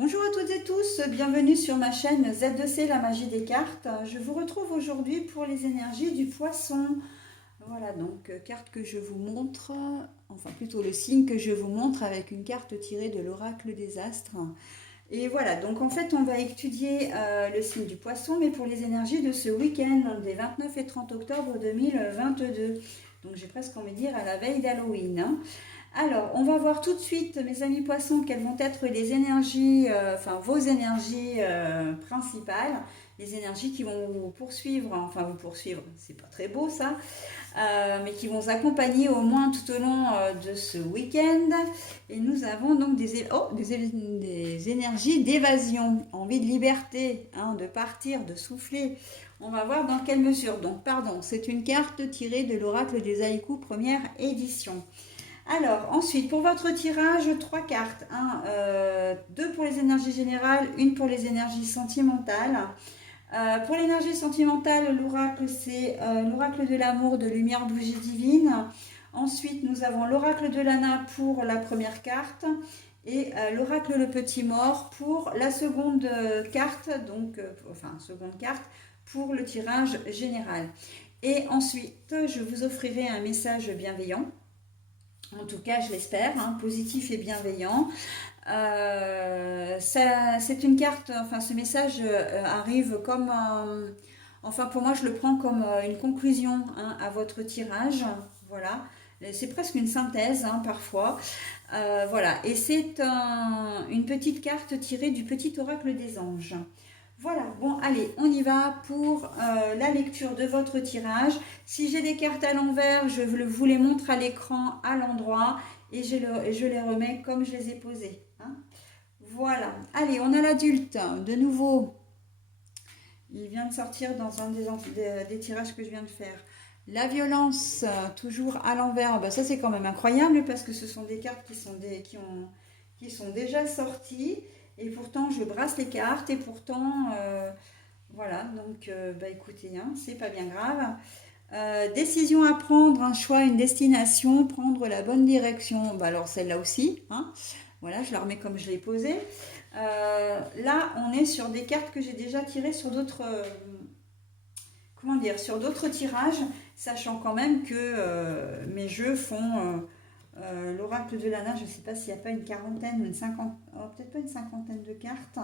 Bonjour à toutes et tous, bienvenue sur ma chaîne Z2C, la magie des cartes. Je vous retrouve aujourd'hui pour les énergies du poisson. Voilà, donc carte que je vous montre, enfin plutôt le signe que je vous montre avec une carte tirée de l'oracle des astres. Et voilà, donc en fait on va étudier le signe du poisson, mais pour les énergies de ce week-end, des 29 et 30 octobre 2022. Donc j'ai presque envie de dire à la veille d'Halloween, hein. Alors, on va voir tout de suite, mes amis poissons, quelles vont être les énergies, enfin vos énergies principales, les énergies qui vont vous poursuivre, enfin vous poursuivre, c'est pas très beau ça, mais qui vont vous accompagner au moins tout au long de ce week-end. Et nous avons donc des énergies d'évasion, envie de liberté, hein, de partir, de souffler. On va voir dans quelle mesure. Donc, pardon, c'est une carte tirée de l'oracle des haïkus première édition. Alors, ensuite, pour votre tirage, trois cartes. Deux pour les énergies générales, une pour les énergies sentimentales. Pour l'énergie sentimentale, l'oracle, c'est l'oracle de l'amour de lumière bougie divine. Ensuite, nous avons l'oracle de l'Anna pour la première carte et l'oracle le petit mort pour la seconde carte, seconde carte pour le tirage général. Et ensuite, je vous offrirai un message bienveillant. En tout cas, je l'espère, hein, positif et bienveillant. C'est une carte, enfin ce message arrive comme, enfin pour moi je le prends comme une conclusion, hein, à votre tirage, voilà. C'est presque une synthèse, hein, parfois. Voilà, et c'est une petite carte tirée du petit oracle des anges. Voilà, bon allez, on y va pour la lecture de votre tirage. Si j'ai des cartes à l'envers, je vous les montre à l'écran à l'endroit et je les remets comme je les ai posées, hein. Voilà, allez, on a l'adulte, de nouveau. Il vient de sortir dans un des tirages que je viens de faire. La violence, toujours à l'envers, ben ça c'est quand même incroyable parce que ce sont des cartes qui sont déjà sorties. Et pourtant, je brasse les cartes et pourtant, voilà, donc bah écoutez, hein, c'est pas bien grave. Décision à prendre, un choix, une destination, prendre la bonne direction. Bah alors celle-là aussi, hein. Voilà, je la remets comme je l'ai posée. Là, on est sur des cartes que j'ai déjà tirées sur d'autres, comment dire, sur d'autres tirages, sachant quand même que mes jeux font l'oracle de l'Anna. Je ne sais pas s'il n'y a pas une quarantaine ou une cinquantaine, oh, peut-être pas une cinquantaine de cartes.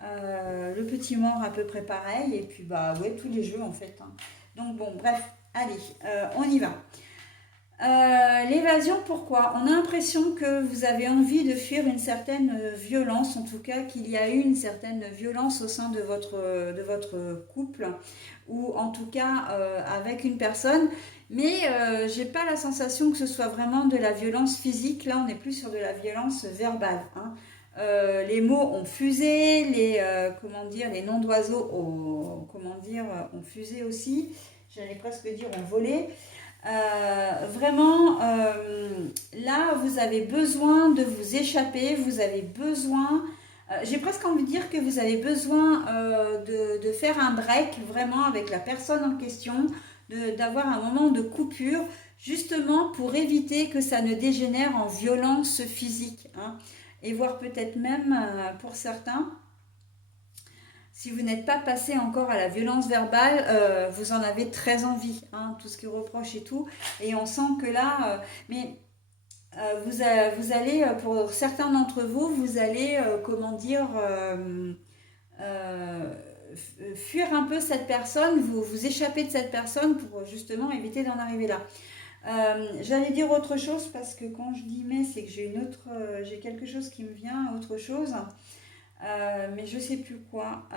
Le petit mort à peu près pareil, et puis bah ouais, tous les jeux en fait, hein. Donc bon, bref, allez, on y va. L'évasion, pourquoi? On a l'impression que vous avez envie de fuir une certaine violence, en tout cas qu'il y a eu une certaine violence au sein de votre couple, ou en tout cas avec une personne, mais j'ai pas la sensation que ce soit vraiment de la violence physique. Là on est plus sur de la violence verbale, hein. Les mots ont fusé, les noms d'oiseaux ont fusé aussi, j'allais presque dire ont volé. Vraiment, là, vous avez besoin de vous échapper, vous avez besoin, j'ai presque envie de dire que vous avez besoin de faire un break vraiment avec la personne en question, d'avoir un moment de coupure, justement pour éviter que ça ne dégénère en violence physique, hein, et voire peut-être même, pour certains, si vous n'êtes pas passé encore à la violence verbale, vous en avez très envie, hein, tout ce qui reproche et tout. Et on sent que là, vous allez, pour certains d'entre vous, vous allez, euh, fuir un peu cette personne, vous échapper de cette personne pour justement éviter d'en arriver là. J'allais dire autre chose parce que quand je dis mais, c'est que j'ai quelque chose qui me vient, autre chose. Mais je sais plus quoi.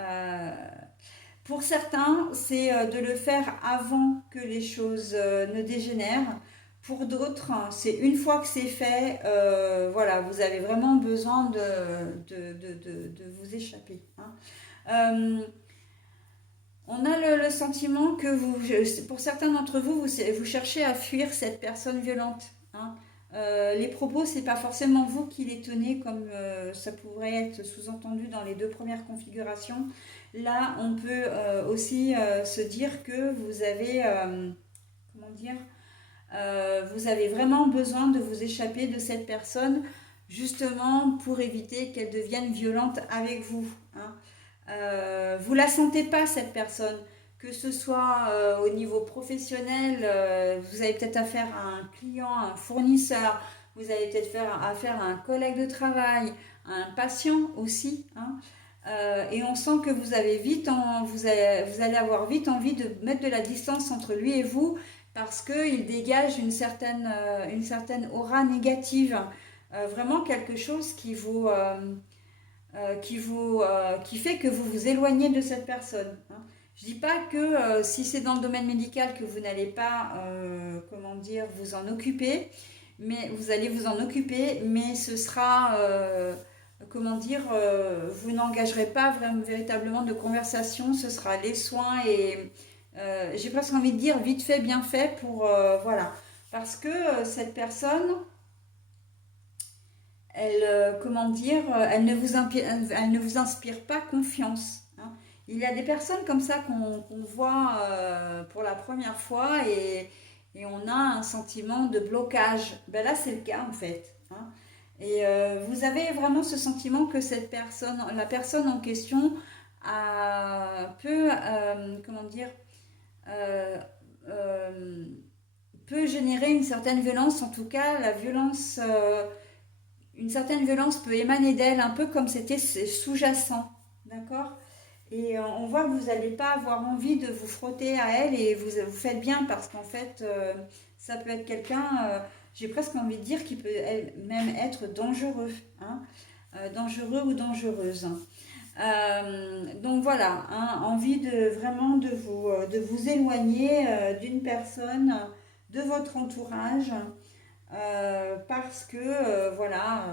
Pour certains, c'est de le faire avant que les choses ne dégénèrent. Pour d'autres, hein, c'est une fois que c'est fait, voilà, vous avez vraiment besoin de vous échapper, hein. Euh, on a le sentiment que pour certains d'entre vous, vous cherchez à fuir cette personne violente, hein. Les propos, c'est pas forcément vous qui les tenez comme ça pourrait être sous-entendu dans les deux premières configurations. Là, on peut aussi se dire que vous avez, comment dire, vous avez vraiment besoin de vous échapper de cette personne justement pour éviter qu'elle devienne violente avec vous, hein. Vous la sentez pas cette personne, que ce soit au niveau professionnel, vous avez peut-être affaire à un client, à un fournisseur, vous avez peut-être affaire à un collègue de travail, à un patient aussi, hein. Et on sent que vous allez avoir vite envie de mettre de la distance entre lui et vous parce qu'il dégage une certaine aura négative. Vraiment quelque chose qui fait que vous vous éloignez de cette personne, hein. Je ne dis pas que si c'est dans le domaine médical que vous n'allez pas, comment dire, vous en occuper, mais vous allez vous en occuper, mais ce sera, comment dire, vous n'engagerez pas vraiment, véritablement de conversation, ce sera les soins et j'ai presque envie de dire vite fait, bien fait pour, voilà. Parce que cette personne, elle, comment dire, elle ne vous inspire pas confiance, hein. Il y a des personnes comme ça qu'on voit pour la première fois et on a un sentiment de blocage. Ben là, c'est le cas en fait, hein. Et vous avez vraiment ce sentiment que la personne en question peut, comment dire, euh, euh, peut générer une certaine violence. En tout cas, une certaine violence peut émaner d'elle, un peu comme c'était sous-jacent, d'accord? Et on voit que vous n'allez pas avoir envie de vous frotter à elle et vous faites bien parce qu'en fait, ça peut être quelqu'un, j'ai presque envie de dire, qui peut même être dangereux, hein, dangereux ou dangereuse. Donc voilà, hein, envie de vraiment de vous éloigner d'une personne de votre entourage parce que voilà,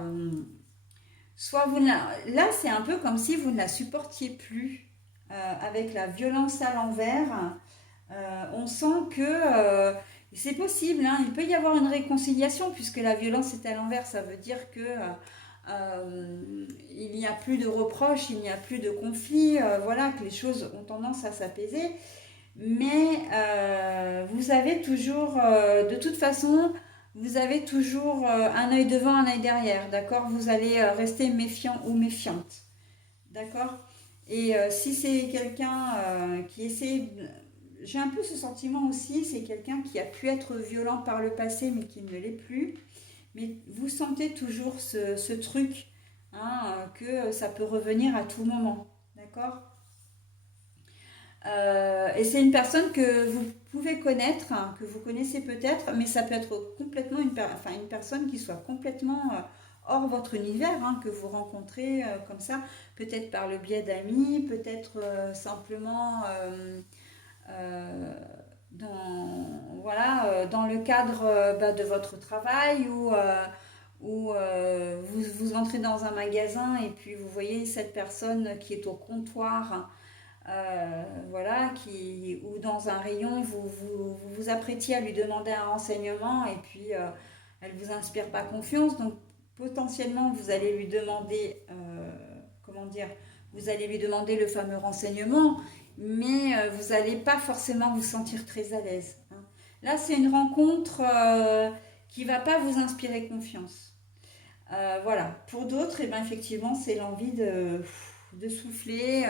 soit là c'est un peu comme si vous ne la supportiez plus avec la violence à l'envers. On sent que c'est possible, hein, il peut y avoir une réconciliation puisque la violence est à l'envers, ça veut dire que il n'y a plus de reproches, il n'y a plus de conflits, voilà, que les choses ont tendance à s'apaiser. Mais vous avez toujours, de toute façon, vous avez toujours un œil devant, un œil derrière, d'accord? Vous allez rester méfiant ou méfiante, d'accord? Et si c'est quelqu'un qui essaie, j'ai un peu ce sentiment aussi, c'est quelqu'un qui a pu être violent par le passé mais qui ne l'est plus. Mais vous sentez toujours ce truc, hein, que ça peut revenir à tout moment, d'accord? Et c'est une personne que vous pouvez connaître, hein, que vous connaissez peut-être, mais ça peut être complètement une personne qui soit complètement hors votre univers, hein, que vous rencontrez comme ça, peut-être par le biais d'amis, peut-être simplement euh, dans le cadre de votre travail ou vous entrez dans un magasin et puis vous voyez cette personne qui est au comptoir, voilà, ou dans un rayon, vous apprêtiez à lui demander un renseignement et puis elle ne vous inspire pas confiance, donc potentiellement vous allez lui demander, comment dire, vous allez lui demander le fameux renseignement, mais vous n'allez pas forcément vous sentir très à l'aise, hein. Là, c'est une rencontre qui ne va pas vous inspirer confiance. Voilà. Pour d'autres, eh ben, effectivement, c'est l'envie de souffler,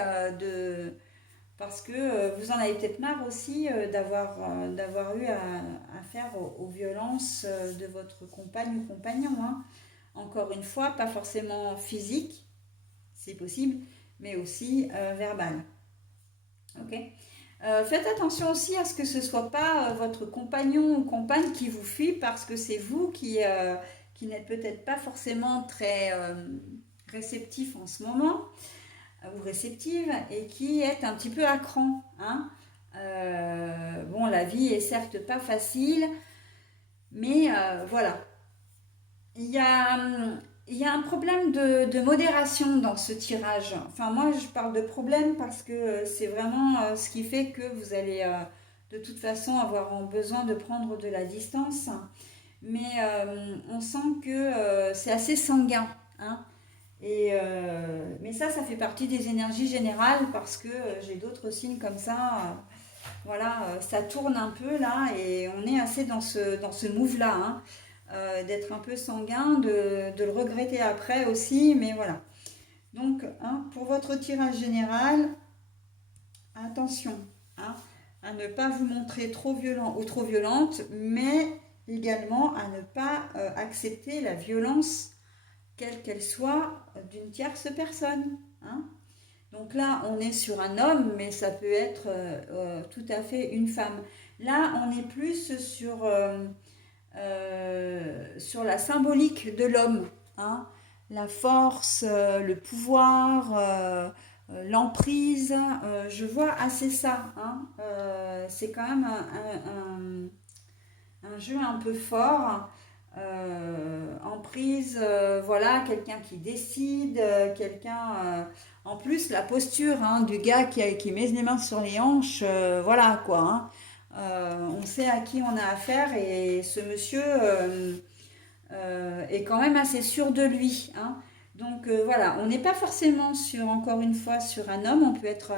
parce que vous en avez peut-être marre aussi d'avoir eu à faire aux violences de votre compagne ou compagnon, hein. Encore une fois, pas forcément physique, c'est possible, mais aussi verbal. Ok. Faites attention aussi à ce que ce ne soit pas votre compagnon ou compagne qui vous fuit parce que c'est vous qui n'êtes peut-être pas forcément très réceptif en ce moment ou réceptive et qui est un petit peu à cran, hein. Bon, la vie est certes pas facile, mais voilà. Il y a, il y a un problème de modération dans ce tirage. Enfin, moi, je parle de problème parce que c'est vraiment ce qui fait que vous allez de toute façon avoir besoin de prendre de la distance. Mais on sent que c'est assez sanguin, hein. Mais ça fait partie des énergies générales parce que j'ai d'autres signes comme ça. Voilà, ça tourne un peu là et on est assez dans ce move-là, hein. d'être un peu sanguin, de le regretter après aussi, mais voilà. Donc, hein, pour votre tirage général, attention, hein, à ne pas vous montrer trop violent ou trop violente, mais également à ne pas accepter la violence, quelle qu'elle soit, d'une tierce personne. Hein. Donc là, on est sur un homme, mais ça peut être tout à fait une femme. Là, on est plus sur la symbolique de l'homme. Hein. La force, le pouvoir, l'emprise. Je vois assez ça. Hein. C'est quand même un jeu un peu fort. Emprise, voilà, quelqu'un qui décide, quelqu'un... en plus, la posture hein, du gars qui met les mains sur les hanches, voilà quoi. Hein. On sait à qui on a affaire et ce monsieur est quand même assez sûr de lui. Hein. Donc voilà, on n'est pas forcément sur, encore une fois, sur un homme, on peut être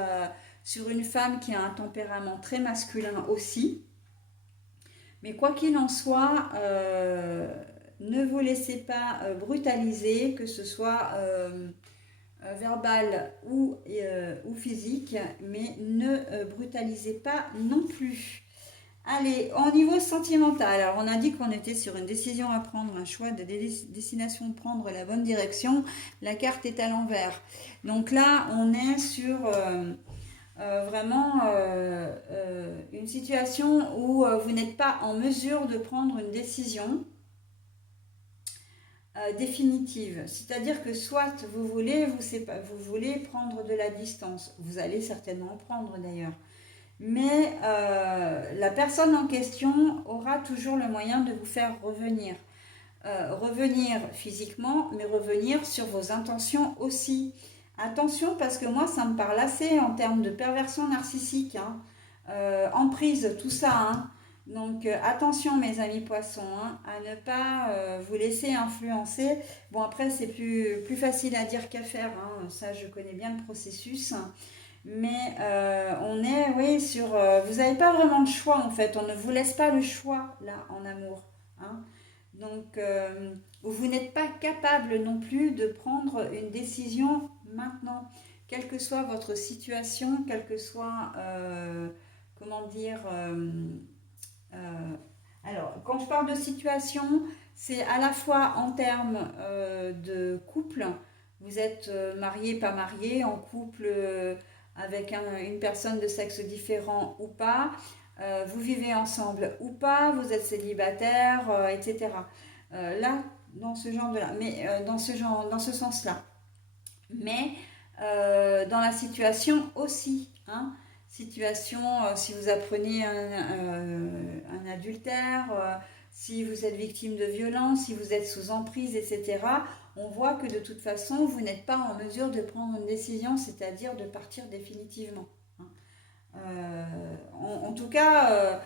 sur une femme qui a un tempérament très masculin aussi. Mais quoi qu'il en soit, ne vous laissez pas brutaliser, que ce soit verbal ou physique, mais ne brutalisez pas non plus. Allez, au niveau sentimental, alors on a dit qu'on était sur une décision à prendre, un choix de destination de prendre la bonne direction. La carte est à l'envers. Donc là, on est sur vraiment une situation où vous n'êtes pas en mesure de prendre une décision définitive. C'est-à-dire que soit vous voulez prendre de la distance. Vous allez certainement en prendre d'ailleurs. Mais la personne en question aura toujours le moyen de vous faire revenir. Revenir physiquement, mais revenir sur vos intentions aussi. Attention parce que moi ça me parle assez en termes de perversion narcissique, hein. Emprise, tout ça. Hein. Donc attention mes amis poissons, hein, à ne pas vous laisser influencer. Bon après c'est plus facile à dire qu'à faire, hein. Ça je connais bien le processus. Mais on est, oui, sur... vous n'avez pas vraiment le choix, en fait. On ne vous laisse pas le choix, là, en amour. Hein. Donc, vous n'êtes pas capable non plus de prendre une décision maintenant. Quelle que soit votre situation, quelle que soit, comment dire... alors, quand je parle de situation, c'est à la fois en termes de couple. Vous êtes marié, pas marié, en couple... avec une personne de sexe différent ou pas, vous vivez ensemble ou pas, vous êtes célibataire, etc. Là, dans ce genre de là, mais dans ce sens-là. Mais dans la situation aussi, hein, situation, si vous apprenez un adultère, si vous êtes victime de violence, si vous êtes sous emprise, etc., on voit que de toute façon, vous n'êtes pas en mesure de prendre une décision, c'est-à-dire de partir définitivement. En tout cas,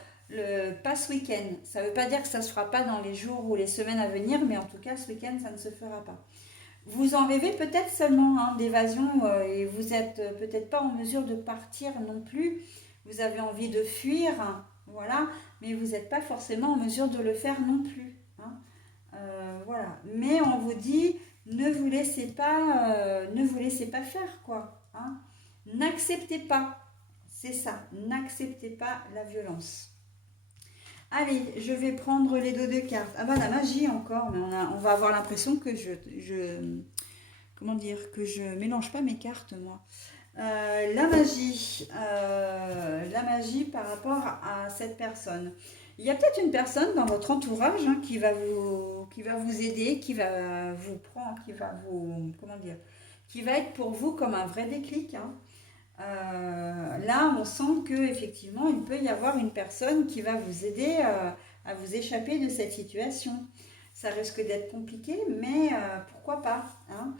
pas ce week-end. Ça ne veut pas dire que ça ne se fera pas dans les jours ou les semaines à venir, mais en tout cas, ce week-end, ça ne se fera pas. Vous en rêvez peut-être seulement hein, d'évasion et vous n'êtes peut-être pas en mesure de partir non plus. Vous avez envie de fuir, hein, voilà, mais vous n'êtes pas forcément en mesure de le faire non plus. Hein. Voilà. Mais on vous dit, ne vous laissez pas faire, quoi. Hein. N'acceptez pas. C'est ça, n'acceptez pas la violence. Allez, je vais prendre les dos de cartes. Ah bah la magie encore, mais on va avoir l'impression que comment dire, que je mélange pas mes cartes moi. La magie par rapport à cette personne. Il y a peut-être une personne dans votre entourage hein, qui va vous aider, qui va vous prendre, comment dire, qui va être pour vous comme un vrai déclic. Hein. Là, on sent que effectivement, il peut y avoir une personne qui va vous aider à vous échapper de cette situation. Ça risque d'être compliqué, mais pourquoi pas hein.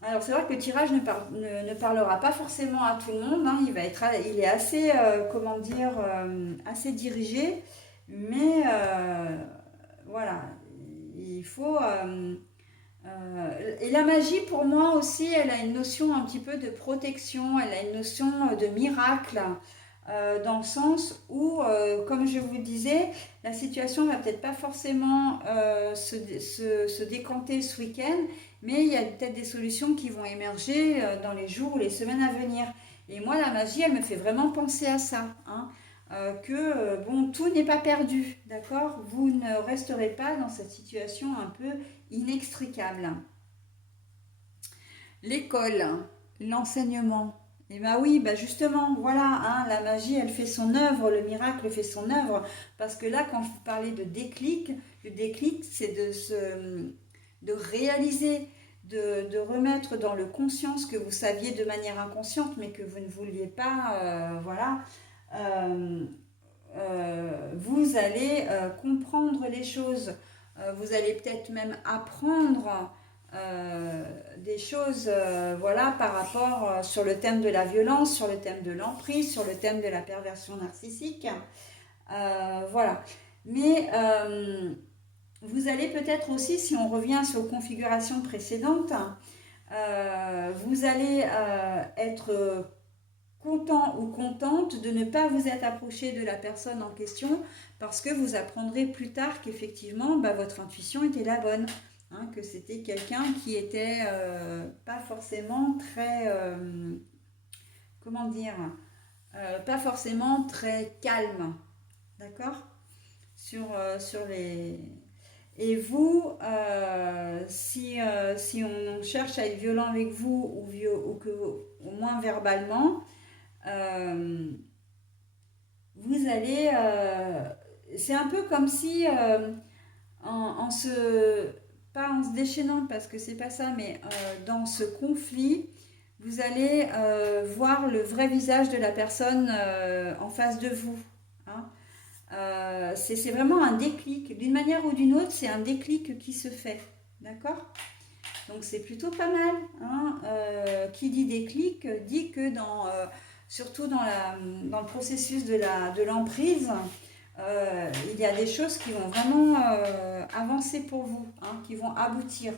Alors c'est vrai que le tirage ne parlera pas forcément à tout le monde. Hein. Il est assez, comment dire, assez dirigé, mais voilà, il faut. Et la magie, pour moi aussi, elle a une notion un petit peu de protection, elle a une notion de miracle. dans le sens où, comme je vous disais, la situation va peut-être pas forcément se décanter ce week-end, mais il y a peut-être des solutions qui vont émerger dans les jours ou les semaines à venir. Et moi, la magie, elle me fait vraiment penser à ça, hein, bon, tout n'est pas perdu, d'accord? Vous ne resterez pas dans cette situation un peu inextricable. L'école, l'enseignement. Et bah oui, bah justement, voilà, hein, la magie, elle fait son œuvre, le miracle fait son œuvre, parce que là, quand je vous parlais de déclic, le déclic, c'est de réaliser, de remettre dans le conscient ce que vous saviez de manière inconsciente, mais que vous ne vouliez pas, voilà. Euh, Vous allez comprendre les choses, vous allez peut-être même apprendre des choses, voilà, par rapport sur le thème de la violence, sur le thème de l'emprise, sur le thème de la perversion narcissique, voilà. Mais vous allez peut-être aussi, si on revient sur configurations précédentes, vous allez être content ou contente de ne pas vous être approché de la personne en question parce que vous apprendrez plus tard qu'effectivement bah, votre intuition était la bonne, hein, que c'était quelqu'un qui était pas forcément très, comment dire, pas forcément très calme, d'accord, sur les... Et vous, si on cherche à être violent avec vous ou que, au moins verbalement, euh, vous allez... c'est un peu comme si, en se... pas en se déchaînant, parce que c'est pas ça, mais dans ce conflit, vous allez voir le vrai visage de la personne en face de vous. Hein. C'est vraiment un déclic. D'une manière ou d'une autre, c'est un déclic qui se fait. D'accord? Donc c'est plutôt pas mal. Hein. Qui dit déclic dit que surtout dans le processus de l'emprise, il y a des choses qui vont vraiment avancer pour vous, hein, qui vont aboutir.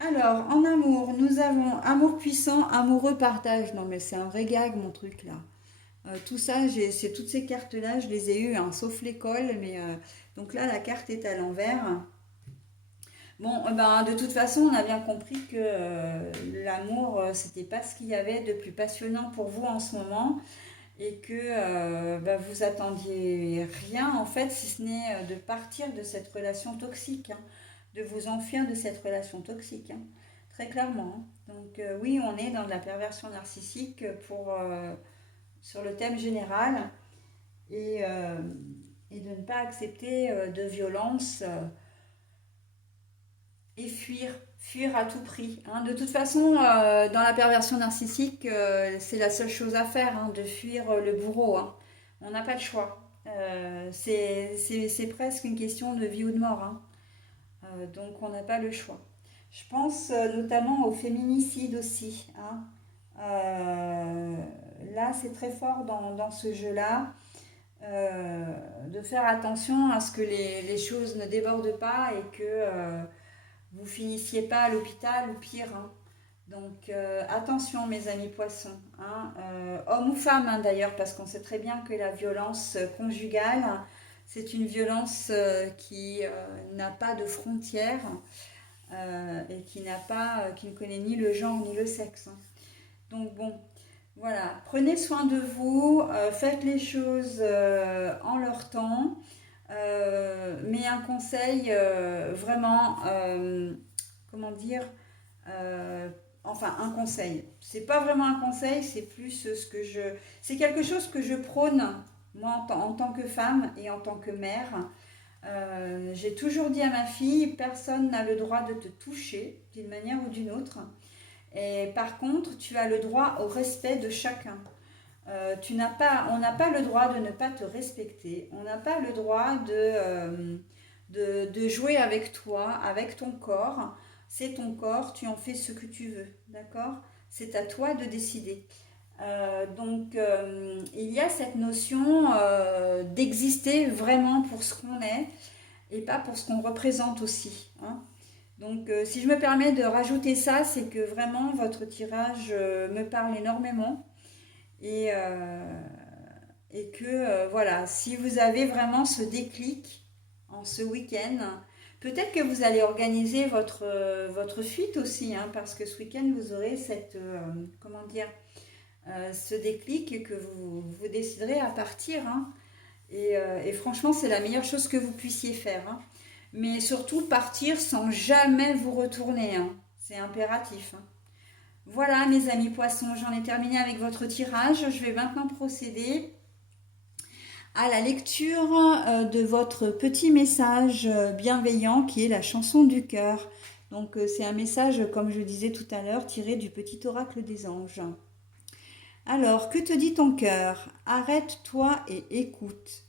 Alors, en amour, nous avons amour puissant, amoureux partage. Non mais c'est un vrai gag mon truc là. Tout ça, c'est toutes ces cartes-là, je les ai eues, hein, sauf l'école, mais donc là la carte est à l'envers. Bon, ben, de toute façon, on a bien compris que l'amour, c'était pas ce qu'il y avait de plus passionnant pour vous en ce moment et que ben, vous attendiez rien en fait, si ce n'est de partir de cette relation toxique, hein, de vous enfuir de cette relation toxique, hein, très clairement. Hein. Donc oui, on est dans de la perversion narcissique sur le thème général et, euh, et de ne pas accepter de violence. Et fuir à tout prix. Hein. De toute façon, dans la perversion narcissique, c'est la seule chose à faire, hein, de fuir le bourreau. Hein. On n'a pas le choix. C'est presque une question de vie ou de mort. Hein. Donc on n'a pas le choix. Je pense notamment au féminicide aussi. Hein. Là, c'est très fort dans ce jeu-là. De faire attention à ce que les choses ne débordent pas et que vous finissiez pas à l'hôpital ou pire. Hein. Donc attention mes amis poissons, hein, hommes ou femmes hein, d'ailleurs, parce qu'on sait très bien que la violence conjugale, c'est une violence qui n'a pas de frontières et qui ne connaît ni le genre ni le sexe. Hein. Donc bon, voilà, prenez soin de vous, faites les choses en leur temps. Mais un conseil vraiment, comment dire, euh, enfin un conseil. C'est pas vraiment un conseil, c'est plus c'est quelque chose que je prône moi en tant que femme et en tant que mère. J'ai toujours dit à ma fille, personne n'a le droit de te toucher d'une manière ou d'une autre. Et par contre, tu as le droit au respect de chacun. On n'a pas le droit de ne pas te respecter. On n'a pas le droit de jouer avec toi, avec ton corps. C'est ton corps, tu en fais ce que tu veux, d'accord? C'est à toi de décider. Donc, il y a cette notion d'exister vraiment pour ce qu'on est et pas pour ce qu'on représente aussi. Hein. Donc, si je me permets de rajouter ça, c'est que vraiment votre tirage me parle énormément et et que voilà, si vous avez vraiment ce déclic en ce week-end, peut-être que vous allez organiser votre fuite aussi, hein, parce que ce week-end vous aurez cette, comment dire, ce déclic et que vous déciderez à partir, hein. Et franchement, c'est la meilleure chose que vous puissiez faire, hein. Mais surtout partir sans jamais vous retourner, hein. C'est impératif, hein. Voilà mes amis poissons, j'en ai terminé avec votre tirage. Je vais maintenant procéder à la lecture de votre petit message bienveillant qui est la chanson du cœur. Donc c'est un message, comme je disais tout à l'heure, tiré du petit oracle des anges. Alors, que te dit ton cœur? Arrête-toi et écoute.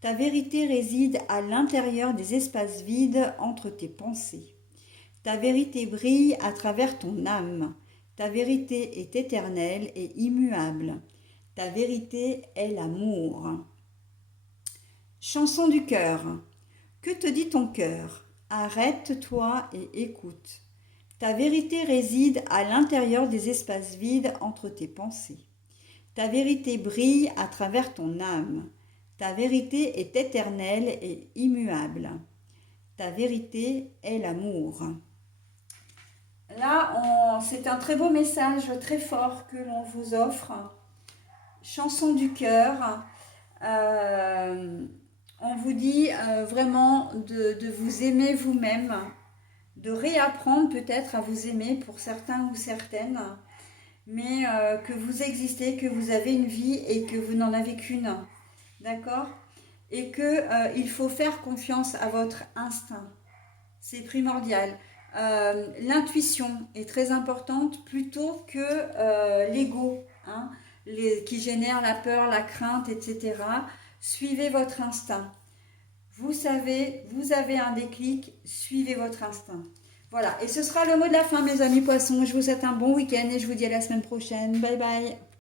Ta vérité réside à l'intérieur des espaces vides entre tes pensées. Ta vérité brille à travers ton âme. Ta vérité est éternelle et immuable. Ta vérité est l'amour. Chanson du cœur. Que te dit ton cœur? Arrête-toi et écoute. Ta vérité réside à l'intérieur des espaces vides entre tes pensées. Ta vérité brille à travers ton âme. Ta vérité est éternelle et immuable. Ta vérité est l'amour. Là, c'est un très beau message, très fort que l'on vous offre. Chanson du cœur. On vous dit vraiment de vous aimer vous-même, de réapprendre peut-être à vous aimer pour certains ou certaines, mais que vous existez, que vous avez une vie et que vous n'en avez qu'une, d'accord? Et que il faut faire confiance à votre instinct, c'est primordial. L'intuition est très importante plutôt que l'ego, hein, qui génère la peur, la crainte, etc. Suivez votre instinct. Vous savez, vous avez un déclic, suivez votre instinct. Voilà, et ce sera le mot de la fin, mes amis poissons. Je vous souhaite un bon week-end et je vous dis à la semaine prochaine. Bye bye.